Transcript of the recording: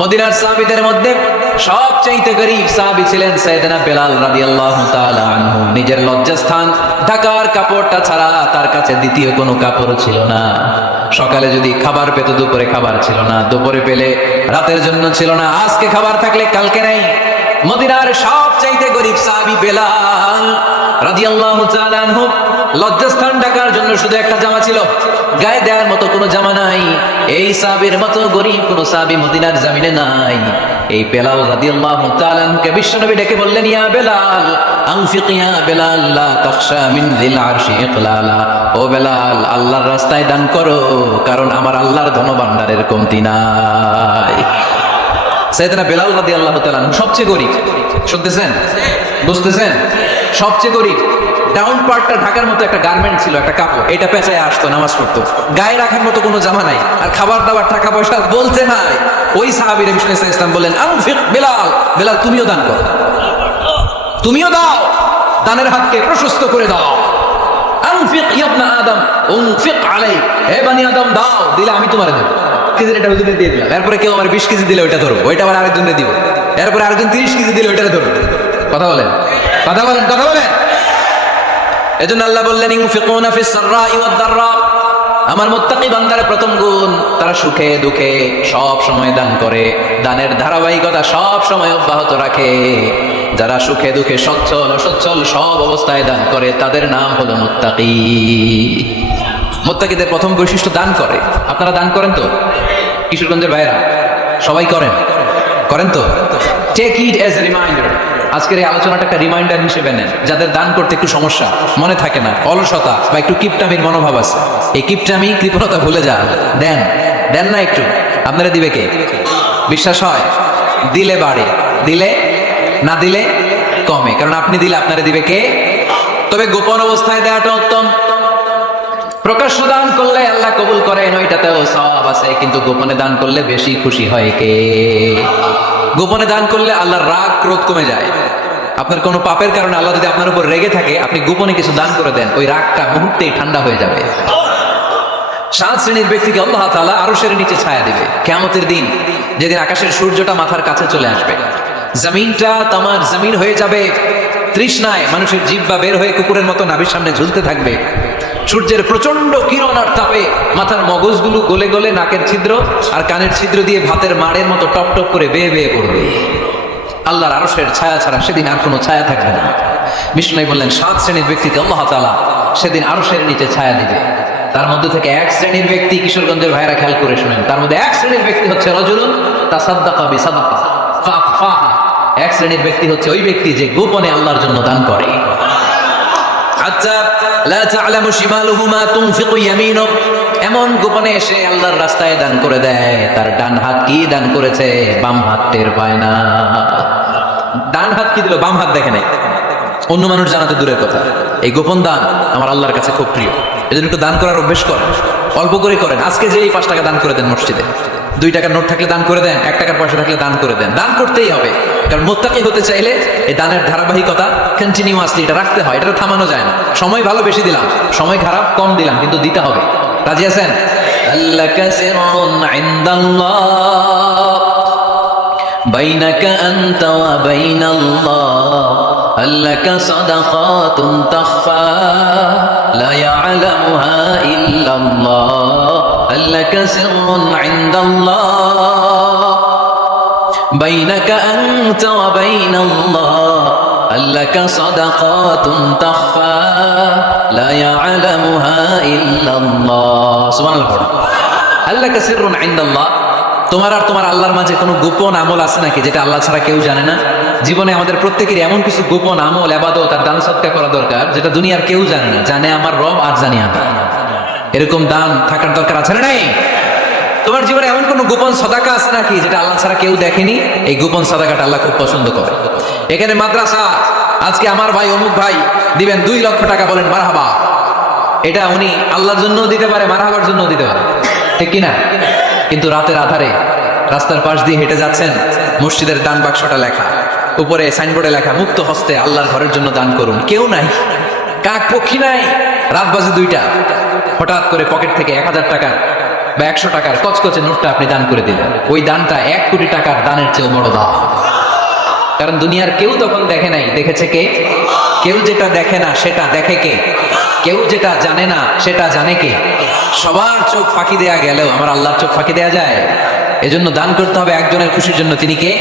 মদিনার সাহাবীদের মধ্যে সবচেয়ে গরীব সাহাবী ছিলেন সাইয়েদনা বেলাল রাদিয়াল্লাহু তাআলা আনহু। নিজের লজ্জাস্থান ঢাকার কাপড়টা ছাড়া তার কাছে দ্বিতীয় কোনো কাপড় ছিল না। সকালে যদি খাবার পেত, দুপুরে খাবার ছিল না, দুপুরে পেলে রাতের জন্য ছিল না, আজকে খাবার থাকলে কালকে নেই। মদিনার সবচেয়ে গরীব সাহাবী বেলাল রাদিয়াল্লাহু তাআলা আনহু, লজ্জাস্থান ঢাকার জন্য শুধু একটা জামা ছিল, গায়ে দেওয়ার মতো কোনো জামা নাই। এই সাহাবীর মতো গরীব কোনো সাহাবী মদিনার জমিনে নাই। এই বেলাল রাদিয়াল্লাহু তাআলা আনহুকে বিশ্বনবী ডেকে বললেন, ইয়া বেলাল আনফিক ইয়া বেলাল লা তাখশা মিন যিল আরশি ইকলালা। ও বেলাল, আল্লাহর রাস্তায় দান করো, কারণ আমার আল্লাহর ধনভাণ্ডারের কমতি নাই। সাইয়েদনা বেলাল রাদিয়াল্লাহু তাআলা আনহু সবচেয়ে গরীব। শুনতেছেন? বুঝতেছেন? সবচেয়ে গরীব। ডাউন পার্টটা ঢাকার মতো একটা গার্মেন্ট ছিল, একটা কাপড়, এটা পেঁচায় আসতো, নামাজ পড়তো। গায়ে রাখার মতো কোনো জামা নাই, আর খাবার দাবার টাকা পয়সা বলতে নাই। ওই সাহাবীর বিষ্ণু সাল্লাল্লাহু আলাইহি ওয়াসাল্লাম বললেন, আনফিক বেলাল, বেলাল তুমিও দান করো, তুমিও দাও, দানের হাতকে প্রশস্ত করে দাও। আনফিক ইয়া ইবনা আদম উনফিক আলাইক, হে বনি আদম দাও, দিলে আমি তোমারে দেব। কেজি এটা হুজুরে দিয়ে দিলাম, এরপরে কেউ আমার 20 কেজি দিলে ওইটা ধরবো, ওইটা আবার আরেকজনকে দিব, এরপরে আরেকজন 30 কেজি দিলে ওইটা ধরবো। কথা বলেন, কথা বলেন, কথা বলেন। এজন্য আল্লাহ বললেন, ইনফিকুনা ফিস সাররাই ওয়াদ দাররা। আমার মুত্তাকি বান্দার প্রথম গুণ, তারা সুখে দুঃখে সব সময় দান করে, দানের ধারাবাহিকতা সব সময় অব্যাহত রাখে। যারা সুখে দুঃখে সচ্ছল অসচ্ছল সব অবস্থায় দান করে, তাদের নাম হলো মুত্তাকি। মুত্তাকিদের প্রথম বৈশিষ্ট্য দান করে। আপনারা দান করেন তো? কিশোরগঞ্জের ভাইরা সবাই করেন? করেন তো? Take it as a reminder. আজকের এই আলোচনাটা একটা রিমাইন্ডার হিসেবে নেন। যাদের দান করতে একটু সমস্যা, মনে থাকে না, অলসতা বা একটু কিপটামির মনোভাব আছে, এই কিপটামি কৃপণতা ভুলে যান, দেন। দেন না একটু, আপনারা দিবে কে? বিশ্বাস হয়? দিলে বাড়ে, দিলে না দিলে কমে, কারণ আপনি দিলে আপনারা দিবে কে? তবে গোপন অবস্থায় দেওয়াটা উত্তম। প্রকাশ্য দান করলে আল্লাহ কবুল করেন, ওইটাতেও সওয়াব আছে, কিন্তু গোপনে দান করলে বেশি খুশি হয় কে? গোপনে দান করলে আল্লাহর রাগ ক্রোধ কমে যায়। আপনার কোনো পাপের কারণে আল্লাহ যদি আপনার উপর রেগে থাকে, আপনি গোপনে কিছু দান করে দেন, ওই রাগটা মুহূর্তেই ঠান্ডা হয়ে যাবে। 7 শ্রেণীর ব্যক্তিকে আল্লাহ তাআলা আরশের নিচে ছায়া দিবে কিয়ামতের দিন, যেদিন আকাশের সূর্যটা মাথার কাছে চলে আসবে, জমিনটা তামার জমিন হয়ে যাবে, তৃষ্ণায় মানুষের জিহ্বা বের হয়ে কুকুরের মতো নাভির সামনে ঝুলতে থাকবে। সূর্যের প্রচন্ড কিরণ আর তাপে মাথার মগজগুলো গলে গলে নাকের ছিদ্র আর কানের ছিদ্র দিয়ে ভাতের মাড়ের মতো টপ টপ করে বেয়ে বেয়ে পড়বে। আল্লাহর আরশের ছায়া ছাড়া সেদিন আর কোনো ছায়া থাকবে না। বিষ্ণু বললেন, 7 শ্রেণীর ব্যক্তিকে আল্লাহ তাআলা সেদিন আরশের নিচে ছায়া দিবে। তার মধ্যে থেকে 1 শ্রেণীর ব্যক্তি, কিশোরগঞ্জের ভাইরা খেয়াল করে শুনেন, তার মধ্যে 1 শ্রেণীর ব্যক্তি হচ্ছে রাজুলুন তাসাদ্দাকা বিসাদাকা ফাআখফাহা। 1 শ্রেণীর ব্যক্তি হচ্ছে ওই ব্যক্তি যে গোপনে আল্লাহর জন্য দান করে। হাত্তা লা তা'লামু শিমালুহু মা তুনফিকু ইয়ামিনুহু, এমন গোপনে এসে আল্লাহর রাস্তায় দান করে দেয়, তার ডান হাত কি দান করেছে বাম হাত টের পায় না। ডান হাত কি দিল, বাম হাত দেখে নাই, অন্য মানুষ জানাতে দূরের কথা। এই গোপন দান আমার আল্লাহর কাছে খুব প্রিয়। এজন্য একটু দান করার অভ্যেস করেন, অল্প করে করেন। আজকে যে এই 5 টাকা দান করে দেন মসজিদে, 2 টাকার নোট থাকলে দান করে দেন, 1 টাকার পয়সা থাকলে দান করে দেন। দান করতেই হবে, কারণ মুত্তাকি হতে চাইলে এই দানের ধারাবাহিকতা কন্টিনিউয়াসলি এটা রাখতে হয়, এটা থামানো যায় না। সময় ভালো বেশি দিলাম, সময় খারাপ কম দিলাম, কিন্তু দিতে হবে। রাজি আছেন? আল্লাকা সিররুন ইনদাল্লাহ বাইনাকা আনতা ওয়া বাইনাল্লাহ, আল্লাকা সাদাকাতুন তাখফা লা ইয়ালামুহা ইল্লাল্লাহ, আল্লাকা সিররুন ইনদাল্লাহ বাইনাকা আনতা ওয়া বাইনাল্লাহ, আল্লাকা সাদাকাতুন তাখফা লা ইয়ালামুহা ইল্লাল্লাহ। সুবহানাল্লাহ। আল্লাকা সিররুন ইনদাল্লাহ, তোমার আর তোমার আল্লাহর মাঝে কোনো গোপন আমল আছে নাকি যেটা আল্লাহ ছাড়া কেউ জানে না? জীবনে আমাদের প্রত্যেকেরই এমন কিছু গোপন আমল, ইবাদত আর দান সদকা করা দরকার যেটা দুনিয়ার কেউ জানে না, জানে আমার রব আর জানি আমি। এরকম দান থাকার দরকার আছে না নাই? তোমার জীবনে এমন কোনো গোপন সাদাকা আছে নাকি যেটা আল্লাহ ছাড়া কেউ দেখেনি? এই গোপন সাদাকাটা আল্লাহ খুব পছন্দ করে। এখানে মাদ্রাসা, আজকে আমার ভাই অমুক ভাই দিবেন 2 লক্ষ টাকা, বলেন মারহাবা। এটা উনি আল্লাহর জন্যও দিতে পারে, মারহাবার জন্যও দিতে পারে, ঠিক কিনা? কিন্তু রাতের আধারে রাস্তার পাশ দিয়ে হেঁটে যাচ্ছেন, মসজিদের দান বাক্সটা লেখা, উপরে সাইনবোর্ডে লেখা মুক্ত হস্তে আল্লাহর ঘরের জন্য দান করুন। কেউ নাই, কাক পক্ষী নাই, রাত বাজে 2টা, হঠাৎ করে পকেট থেকে 1000 টাকার বা 100 টাকার কচকচে নোটটা আপনি দান করে দিলেন, ওই দানটা 1 কোটি টাকার দানের চেয়ে বড় দান। কারণ দুনিয়ার কেউ তখন দেখে নাই, দেখেছে কে? কেউ যেটা দেখে না সেটা দেখে কে? কেউ যেটা জানে না সেটা জানে কে? সবার চোখ ফাঁকি দেয়া গেলেও আমার আল্লাহর চোখ ফাঁকি দেয়া যায়? এজন্য দান করতে হবে একজনের খুশির জন্য, তিনি কে?